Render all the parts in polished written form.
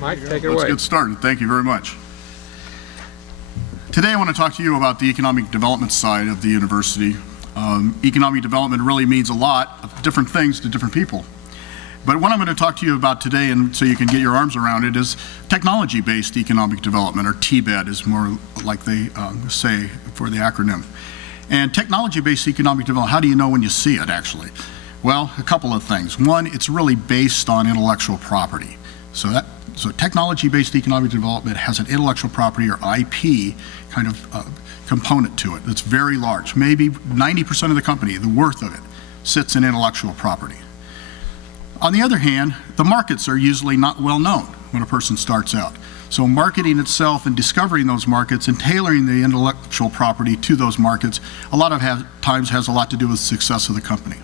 Mike, take it away. Let's get started. Thank you very much. Today I want to talk to you about the economic development side of the university. Economic development really means a lot of different things to different people. But what I'm going to talk to you about today, and so you can get your arms around it, is technology-based economic development, or TBED is more like they say for the acronym. And technology-based economic development, how do you know when you see it, actually? Well, a couple of things. One, it's really based on intellectual property. So technology-based economic development has an intellectual property, or IP, kind of component to it that's very large. Maybe 90% of the company, the worth of it, sits in intellectual property. On the other hand, the markets are usually not well known when a person starts out. So marketing itself and discovering those markets and tailoring the intellectual property to those markets a lot of times has a lot to do with the success of the company.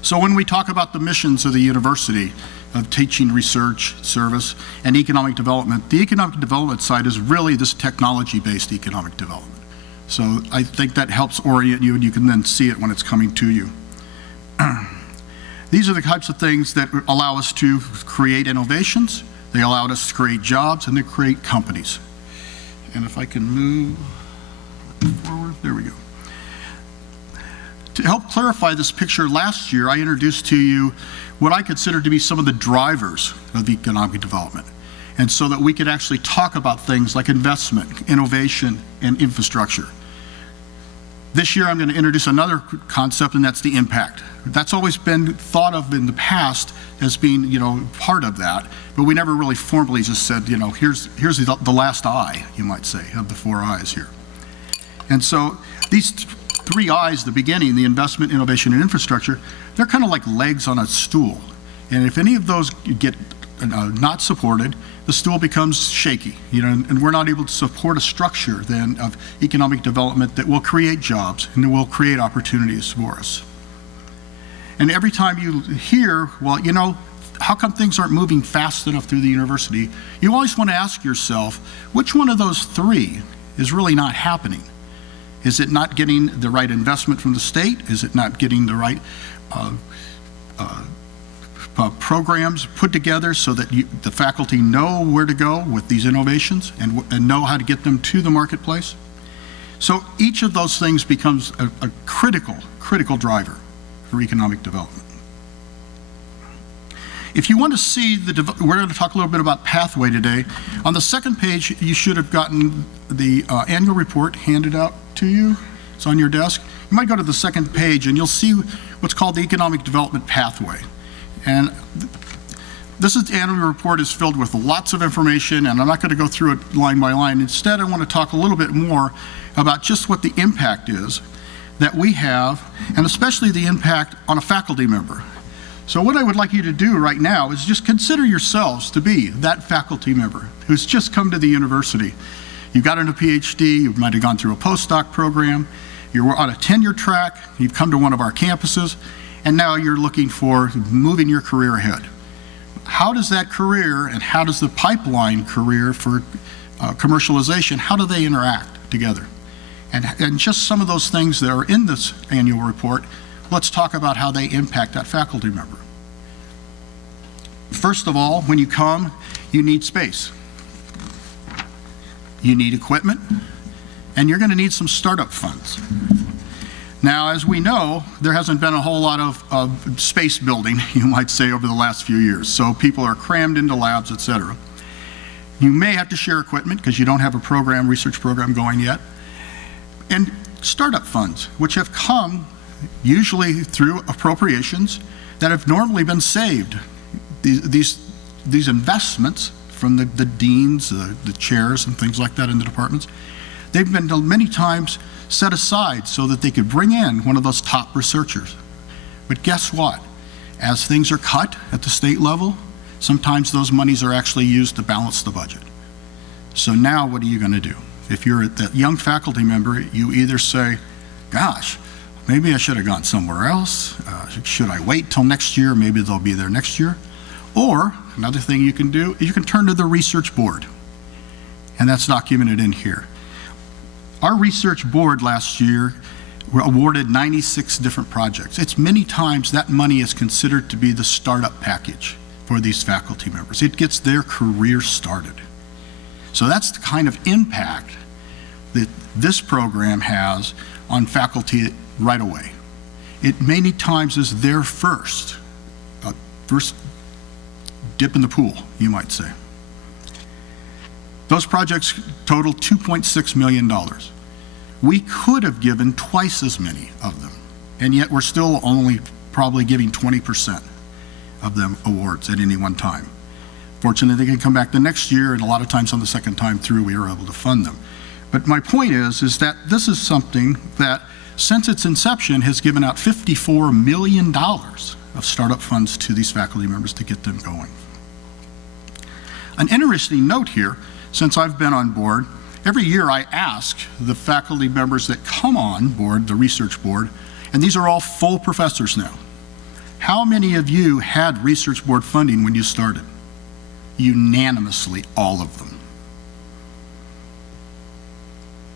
So when we talk about the missions of the university, of teaching, research, service, and economic development, the economic development side is really this technology-based economic development. So I think that helps orient you, and you can then see it when it's coming to you. These are the types of things that allow us to create innovations, they allow us to create jobs, and they create companies. And if I can move forward, there we go. To help clarify this picture, last year I introduced to you what I consider to be some of the drivers of economic development, and so that we could actually talk about things like investment, innovation, and infrastructure. This year I'm going to introduce another concept, and that's the impact. That's always been thought of in the past as being, part of that, but we never really formally just said, here's the last I, you might say, of the 4 I's here. And so these 3 I's, the beginning, the investment, innovation, and infrastructure, they're kind of like legs on a stool. And if any of those get not supported, the stool becomes shaky, and we're not able to support a structure then of economic development that will create jobs and that will create opportunities for us. And every time you hear, well, how come things aren't moving fast enough through the university, you always want to ask yourself, which one of those 3 is really not happening? Is it not getting the right investment from the state? Is it not getting the right programs put together so that the faculty know where to go with these innovations and know how to get them to the marketplace? So each of those things becomes a critical driver for economic development. If you want to see we're going to talk a little bit about pathway today. On the second page, you should have gotten the annual report handed out to you. It's on your desk. You might go to the second page and you'll see what's called the economic development pathway. And this annual report is filled with lots of information, and I'm not going to go through it line by line. Instead, I want to talk a little bit more about just what the impact is that we have, and especially the impact on a faculty member. So what I would like you to do right now is just consider yourselves to be that faculty member who's just come to the university. You've gotten a PhD, you might have gone through a postdoc program, you're on a tenure track, you've come to one of our campuses, and now you're looking for moving your career ahead. How does that career and how does the pipeline career for commercialization, how do they interact together? And just some of those things that are in this annual report, let's talk about how they impact that faculty member. First of all, when you come, you need space. You need equipment, and you're going to need some startup funds. Now, as we know, there hasn't been a whole lot of space building, you might say, over the last few years. So people are crammed into labs, etc. You may have to share equipment because you don't have a research program going yet. And startup funds, which have come usually through appropriations that have normally been saved. These investments from the deans, the chairs, and things like that in the departments, they've been many times set aside so that they could bring in one of those top researchers. But guess what? As things are cut at the state level, sometimes those monies are actually used to balance the budget. So now what are you going to do? If you're that young faculty member, you either say, gosh, maybe I should have gone somewhere else. Should I wait till next year? Maybe they'll be there next year. Or another thing you can do is you can turn to the research board. And that's documented in here. Our research board last year were awarded 96 different projects. It's many times that money is considered to be the startup package for these faculty members. It gets their career started. So that's the kind of impact that this program has on faculty right away. It many times is their first dip in the pool, you might say. Those projects total $2.6 million. We could have given twice as many of them, and yet we're still only probably giving 20% of them awards at any one time. Fortunately, they can come back the next year, and a lot of times on the second time through, we are able to fund them. But my point is that this is something that, since its inception, has given out $54 million of startup funds to these faculty members to get them going. An interesting note here, since I've been on board, every year I ask the faculty members that come on board, the research board, and these are all full professors now, how many of you had research board funding when you started? Unanimously, all of them.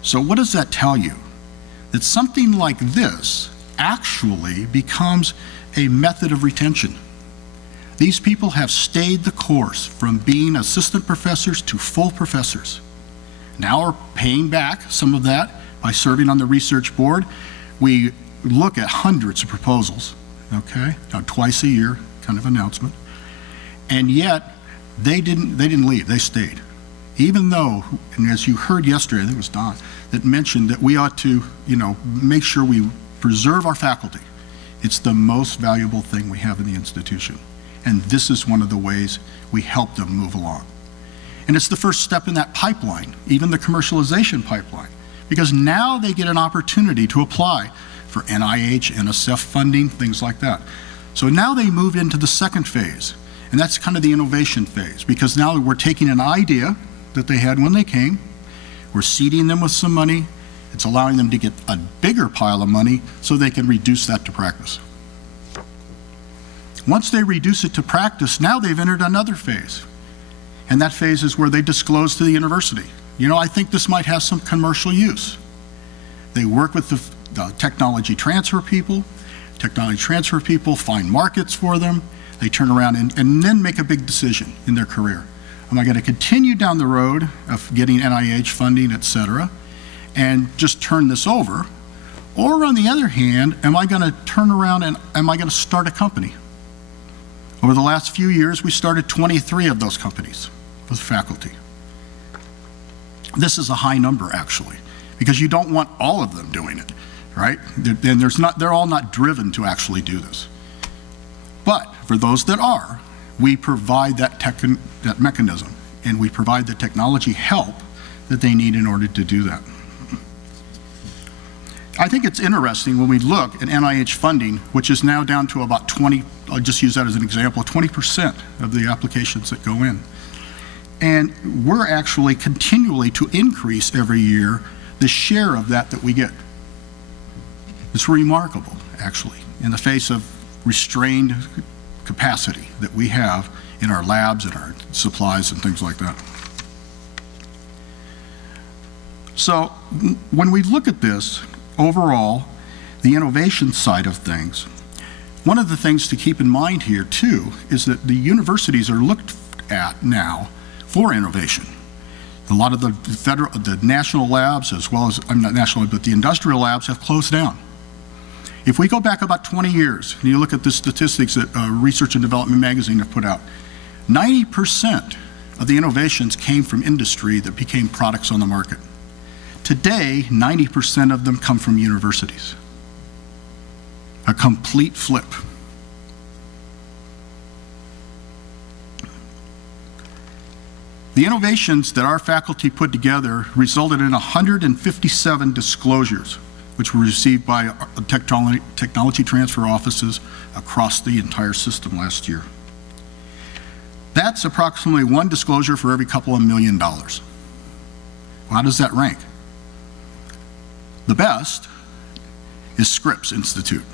So what does that tell you? That something like this actually becomes a method of retention. These people have stayed the course from being assistant professors to full professors. Now we're paying back some of that by serving on the research board. We look at hundreds of proposals, okay, twice a year kind of announcement, and yet they didn't leave, they stayed. Even though, and as you heard yesterday, I think it was Don, that mentioned that we ought to, make sure we preserve our faculty. It's the most valuable thing we have in the institution. And this is one of the ways we help them move along. And it's the first step in that pipeline, even the commercialization pipeline, because now they get an opportunity to apply for NIH, NSF funding, things like that. So now they move into the second phase, and that's kind of the innovation phase, because now we're taking an idea that they had when they came, we're seeding them with some money, it's allowing them to get a bigger pile of money so they can reduce that to practice. Once they reduce it to practice, now they've entered another phase. And that phase is where they disclose to the university, I think this might have some commercial use. They work with the technology transfer people. Technology transfer people find markets for them. They turn around and then make a big decision in their career. Am I going to continue down the road of getting NIH funding, et cetera, and just turn this over? Or on the other hand, am I going to turn around and am I going to start a company? Over the last few years, we started 23 of those companies with faculty. This is a high number, actually, because you don't want all of them doing it, right? And they're all not driven to actually do this. But for those that are, we provide that mechanism, and we provide the technology help that they need in order to do that. I think it's interesting when we look at NIH funding, which is now down to about 20, I'll just use that as an example, 20% of the applications that go in. And we're actually continually to increase every year the share of that we get. It's remarkable, actually, in the face of restrained capacity that we have in our labs and our supplies and things like that. So when we look at this, overall, the innovation side of things, one of the things to keep in mind here too is that the universities are looked at now for innovation. A lot of the national labs, as well as, not national, but the industrial labs have closed down. If we go back about 20 years, and you look at the statistics that Research and Development magazine have put out, 90% of the innovations came from industry that became products on the market. Today, 90% of them come from universities. A complete flip. The innovations that our faculty put together resulted in 157 disclosures, which were received by technology transfer offices across the entire system last year. That's approximately one disclosure for every couple of $1 million. How does that rank? The best is Scripps Institute.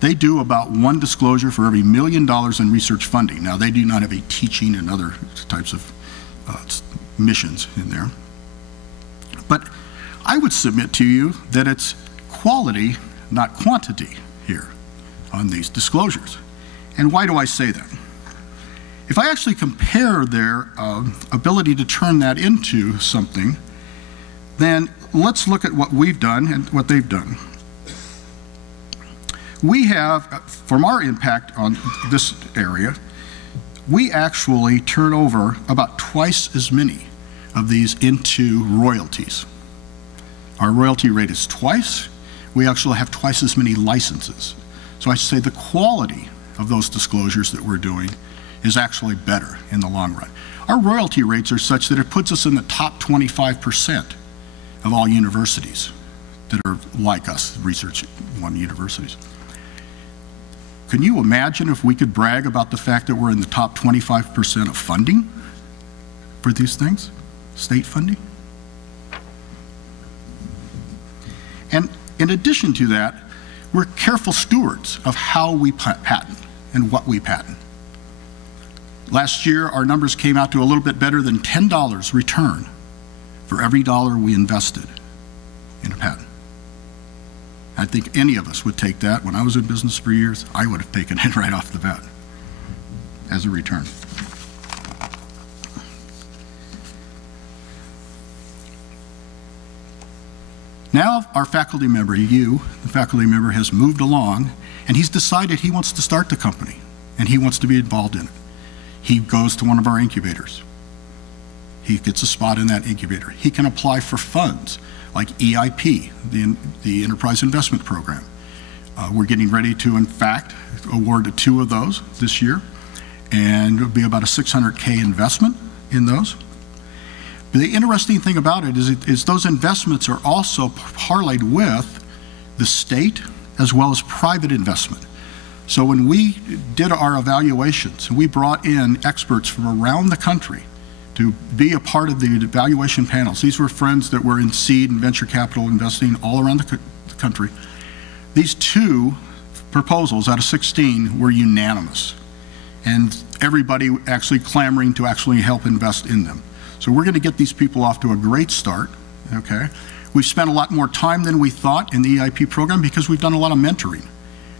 They do about one disclosure for every $1 million in research funding. Now, they do not have a teaching and other types of missions in there. But I would submit to you that it's quality, not quantity here on these disclosures. And why do I say that? If I actually compare their ability to turn that into something, then let's look at what we've done and what they've done. We have, from our impact on this area, we actually turn over about twice as many of these into royalties. Our royalty rate is twice. We actually have twice as many licenses. So I should say the quality of those disclosures that we're doing is actually better in the long run. Our royalty rates are such that it puts us in the top 25% of all universities that are like us, Research One universities. Can you imagine if we could brag about the fact that we're in the top 25% of funding for these things, state funding? And in addition to that, we're careful stewards of how we patent and what we patent. Last year, our numbers came out to a little bit better than $10 return for every dollar we invested in a patent. I think any of us would take that. When I was in business for years, I would have taken it right off the bat as a return. Now our faculty member, the faculty member, has moved along, and he's decided he wants to start the company, and he wants to be involved in it. He goes to one of our incubators. He gets a spot in that incubator. He can apply for funds like EIP, the Enterprise Investment Program. We're getting ready to, in fact, award 2 of those this year, and it'll be about a $600K investment in those. But the interesting thing about it is those investments are also parlayed with the state as well as private investment. So when we did our evaluations, we brought in experts from around the country to be a part of the evaluation panels. These were friends that were in seed and venture capital investing all around the country. These 2 proposals out of 16 were unanimous, and everybody actually clamoring to actually help invest in them. So we're going to get these people off to a great start, okay? We've spent a lot more time than we thought in the EIP program because we've done a lot of mentoring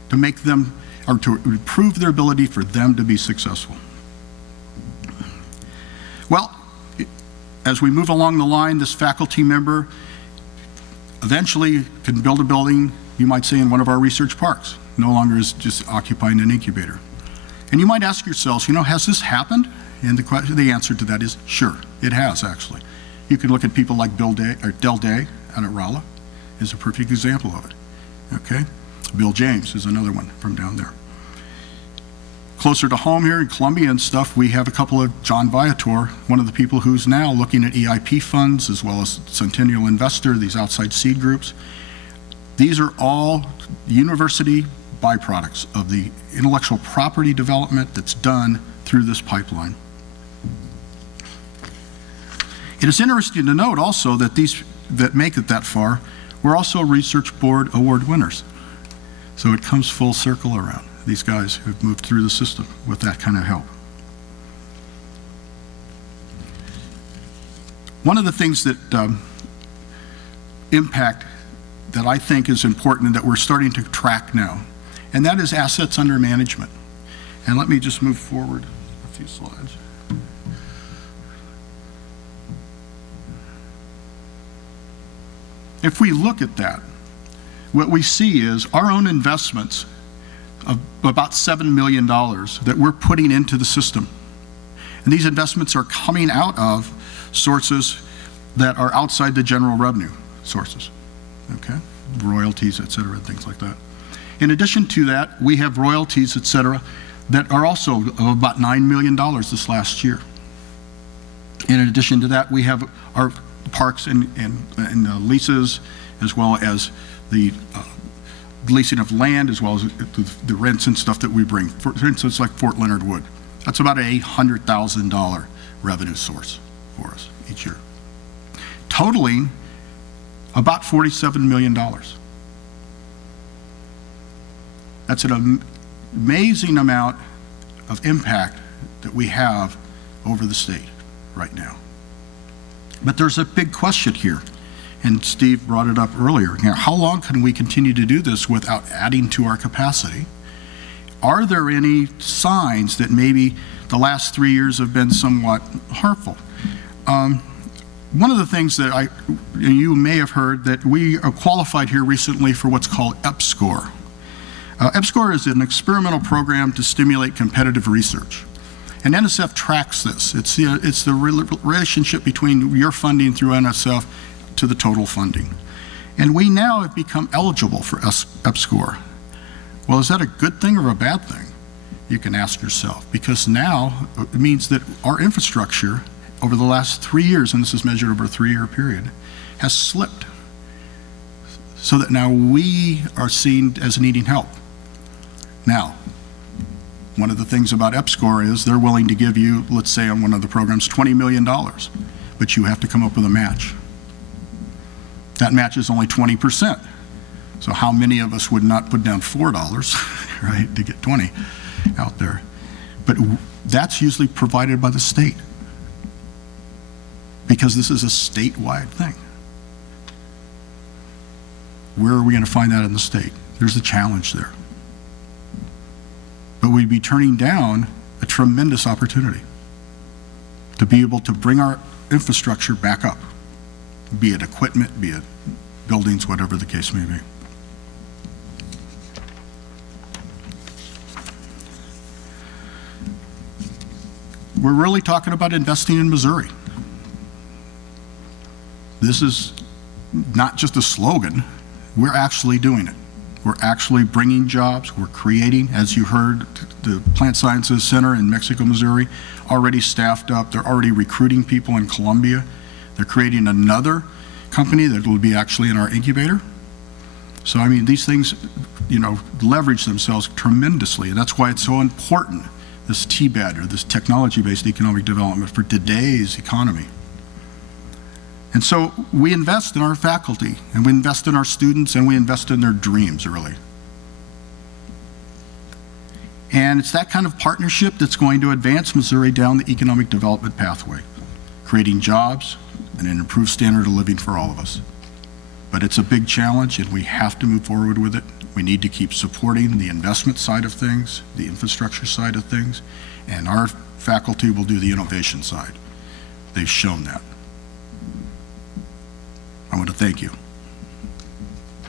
to make them, or to improve their ability for them to be successful. Well, as we move along the line, this faculty member eventually can build a building, you might say, in one of our research parks. No longer is just occupying an incubator. And you might ask yourselves, you know, has this happened? And the answer to that is sure, it has actually. You can look at people like Del Day out at Rolla is a perfect example of it, okay? Bill James is another one from down there. Closer to home here in Columbia and stuff, we have a couple of John Viator, one of the people who's now looking at EIP funds as well as Centennial Investor, these outside seed groups. These are all university byproducts of the intellectual property development that's done through this pipeline. It is interesting to note also that these that make it that far were also Research Board Award winners. So it comes full circle around. These guys have moved through the system with that kind of help. One of the things that impact that I think is important and that we're starting to track now, and that is assets under management. And let me just move forward a few slides. If we look at that, what we see is our own investments of about $7 million that we're putting into the system. And these investments are coming out of sources that are outside the general revenue sources, okay? Royalties, et cetera, and things like that. In addition to that, we have royalties, et cetera, that are also of about $9 million this last year. In addition to that, we have our parks and leases, as well as the leasing of land, as well as the rents and stuff that we bring. For instance, like Fort Leonard Wood. That's about a $800,000 revenue source for us each year. Totaling about $47 million. That's an amazing amount of impact that we have over the state right now. But there's a big question here, and Steve brought it up earlier. You know, how long can we continue to do this without adding to our capacity Are there any signs that maybe the last 3 years have been somewhat harmful? One of the things that you may have heard, that we are qualified here recently for what's called EPSCoR. EPSCoR is an experimental program to stimulate competitive research. And NSF tracks this. It's the relationship between your funding through NSF to the total funding. And we now have become eligible for EPSCoR. Well, is that a good thing or a bad thing? You can ask yourself, because now it means that our infrastructure over the last 3 years, and this is measured over a 3-year period, has slipped, so that now we are seen as needing help. Now, one of the things about EPSCoR is they're willing to give you, let's say on one of the programs, $20 million, but you have to come up with a match. That match is only 20%. So how many of us would not put down $4, right, to get 20 out there? But that's usually provided by the state, because this is a statewide thing. Where are we going to find that in the state? There's a challenge there. But we'd be turning down a tremendous opportunity to be able to bring our infrastructure back up, be it equipment, be it buildings, whatever the case may be. We're really talking about investing in Missouri. This is not just a slogan. We're actually doing it. We're actually bringing jobs. We're creating, as you heard, the Plant Sciences Center in Mexico, Missouri, already staffed up. They're already recruiting people in Columbia. They're creating another company that will be actually in our incubator. So, I mean, these things, you know, leverage themselves tremendously, and that's why it's so important, this TBED, or this technology-based economic development, for today's economy. And so we invest in our faculty, and we invest in our students, and we invest in their dreams, really. And it's that kind of partnership that's going to advance Missouri down the economic development pathway, creating jobs and an improved standard of living for all of us. But it's a big challenge, and we have to move forward with it. We need to keep supporting the investment side of things, the infrastructure side of things, and our faculty will do the innovation side. They've shown that. I want to thank you.